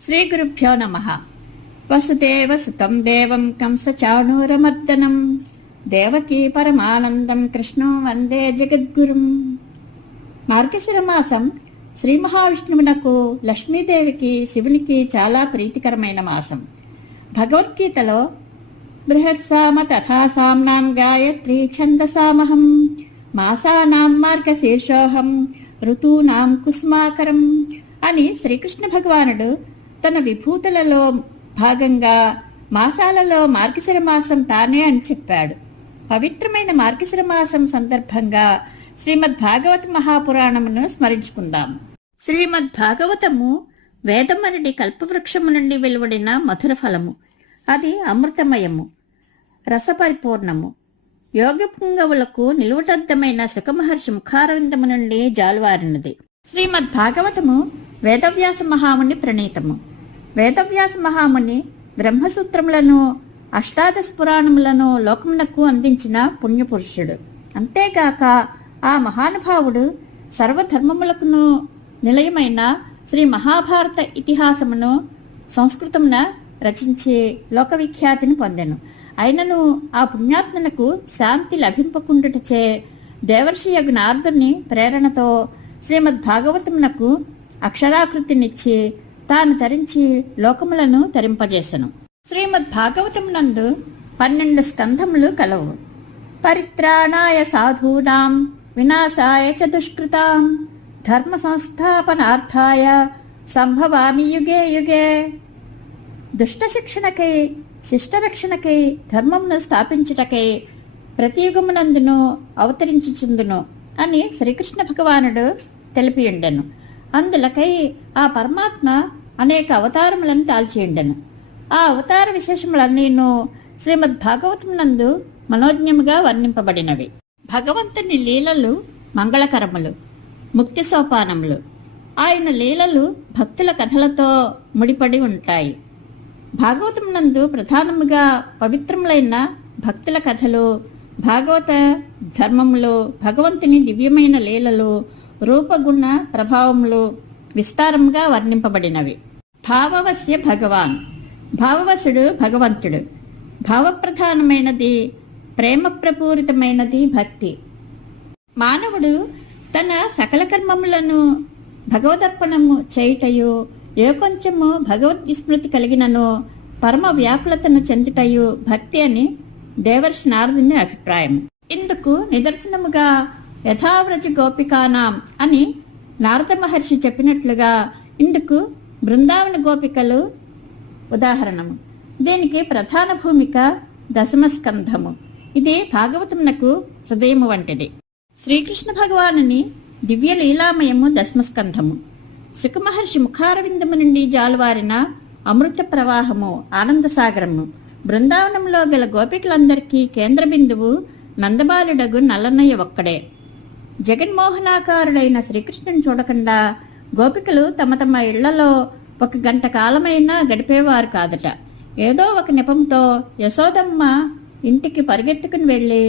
శ్రీ గురుభ్యో నమః. వసుదేవ సుతం దేవం కంసచాణూరమర్దనం దేవకీ పరమానందం కృష్ణం వందే జగద్గురుం. మార్గశిర మాసం శ్రీ మహావిష్ణువునకు, లక్ష్మీదేవికి, శివునికి చాలా ప్రీతికరమైన మాసం. భగవద్గీతలో బృహత్సామ తథా సామ్నాం గాయత్రీ ఛందసామహం మాసానాం మార్గశీర్షోహం ఋతూనాం కుస్మాకరం అని శ్రీకృష్ణ భగవానుడు తన విభూతులలో భాగంగా మాసాలలో మార్గశిర మాసం తానే అని చెప్పాడు. పవిత్రమైన మార్గశిర మాసం సందర్భంగా శ్రీమద్ భాగవత మహాపురాణమును స్మరించుకుందాం. శ్రీమద్ భాగవతము వేదమనుడి కల్పవృక్షము నుండి వెలువడిన మధుర ఫలము. అది అమృతమయము, రసపరిపూర్ణము. యోగ పుంగవులకు నిలువటద్దమైన సుఖమహర్షి ముఖారవిందము నుండి జాలువారినది. శ్రీమద్ భాగవతము వేదవ్యాస మహాముని ప్రణీతము. వేదవ్యాస మహాముని బ్రహ్మసూత్రములను, అష్టాదశ పురాణములను లోకమునకు అందించిన పుణ్యపురుషుడు. అంతేగాక ఆ మహానుభావుడు సర్వధర్మములకును నిలయమైన శ్రీ మహాభారత ఇతిహాసమును సంస్కృతమున రచించి లోకవిఖ్యాతిని పొందెను. అయినను ఆ పుణ్యాత్మనకు శాంతి లభింపకుండుటచే దేవర్షి యగు నారదుని ప్రేరణతో శ్రీమద్ భాగవతమునకు అక్షరాకృతినిచ్చి తాను తరించి లోకములను తరింపజేసెను. శ్రీమద్ భాగవతమునందు 12 స్కంధములు కలవు. పరిత్రాణాయ సాధూనాం వినాశాయ చ దుష్కృతాం ధర్మ సంస్థాపనార్థాయ సంభవామి యుగే యుగే. దుష్ట శిక్షణకై, శిష్టరక్షణకై, ధర్మమును స్థాపించుటకై ప్రతి యుగమునందును అవతరించుచుందును అని శ్రీకృష్ణ భగవానుడు తెలిపియుండెను. అందులకై ఆ పరమాత్మ అనేక అవతారములను తాల్చియుండెను. ఆ అవతార విశేషములన్నీను శ్రీమద్ భాగవతమునందు మనోజ్ఞముగా వర్ణింపబడినవి. భగవంతుని లీలలు మంగళకరములు, ముక్తి సోపానములు. ఆయన లీలలు భక్తుల కథలతో ముడిపడి ఉంటాయి. భాగవతమునందు ప్రధానముగా పవిత్రములైన భక్తుల కథలు, భాగవత ధర్మములు, భగవంతుని దివ్యమైన లీలలు, రూపగుణ ప్రభావములు విస్తారముగా వర్ణింపబడినవి. భావవస్య భగవాన్. భావవసుడు భగవంతుడు. భావప్రధానమైనది, ప్రేమ ప్రపూరితమైనది భక్తి. మానవుడు తన సకల కర్మములను భగవదర్పణము చేయుటయు, ఏ కొంచెము భగవద్విస్మృతి కలిగినను పరమ వ్యాకులతను చెందుటయు భక్తి అని దేవర్షి నారదుని అభిప్రాయం. ఇందుకు నిదర్శనముగా యథావ్రజ గోపికానాం అని నారద మహర్షి చెప్పినట్లుగా ఇందుకు బృందావన గోపికలు ఉదాహరణము. దీనికి ప్రధాన భూమిక దశమ స్కంధము. ఇది భాగవతమునకు హృదయము వంటిది. శ్రీకృష్ణ భగవానుని దివ్య లీలామయము దశమ స్కంధము. సుఖమహర్షి ముఖారవిందము నుండి జాలువారిన అమృత ప్రవాహము, ఆనందసాగరము. బృందావనంలో గల గోపికలందరికీ కేంద్ర బిందువు నందబాలుడగు నల్లన్నయ్య ఒక్కడే. జగన్మోహనాకారుడైన శ్రీకృష్ణుని చూడకుండా గోపికలు తమ తమ ఇళ్లలో 1 గంట కాలమైనా గడిపేవారు కాదట. ఏదో ఒక నెపంతో యశోదమ్మ ఇంటికి పరిగెత్తుకుని వెళ్ళి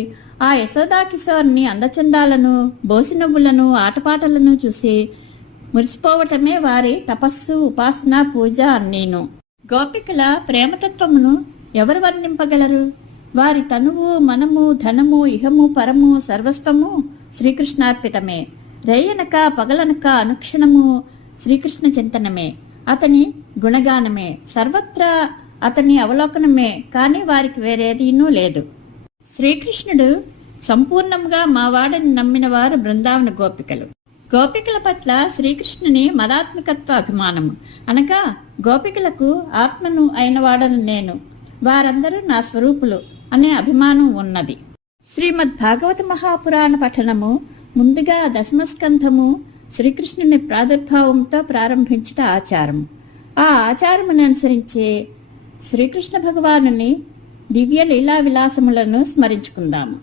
ఆ యశోదాకిశోర్ని అందచందాలను, బోసినవ్వులను, ఆటపాటలను చూసి మురిసిపోవటమే వారి తపస్సు, ఉపాసన, పూజ అన్నీను. గోపికల ప్రేమతత్వమును ఎవరు వర్ణింపగలరు? వారి తనువు, మనము, ధనము, ఇహము, పరము, సర్వస్వము శ్రీకృష్ణార్పితమే. రేయనక పగలనక అనుక్షణము శ్రీకృష్ణ చింతనమే, అతని గుణగానమే, సర్వత్రా అతని అవలోకనమే. కానీ వారికి వేరేదీనూ లేదు. శ్రీకృష్ణుడు సంపూర్ణంగా మావాడని నమ్మిన వారు బృందావన గోపికలు. గోపికల పట్ల శ్రీకృష్ణుని మదాత్మికత్వ అభిమానము. అనగా గోపికలకు ఆత్మను అయినవాడను నేను, వారందరూ నా స్వరూపులు అనే అభిమానం ఉన్నది. శ్రీమద్ భాగవత మహాపురాణ పఠనము ముందుగా దశమస్కంధము శ్రీకృష్ణుని ప్రాదుర్భావంతో ప్రారంభించుట ఆచారము. ఆ ఆచారమును అనుసరించి శ్రీకృష్ణ భగవానుని దివ్య లీలా విలాసములను స్మరించుకుందాము.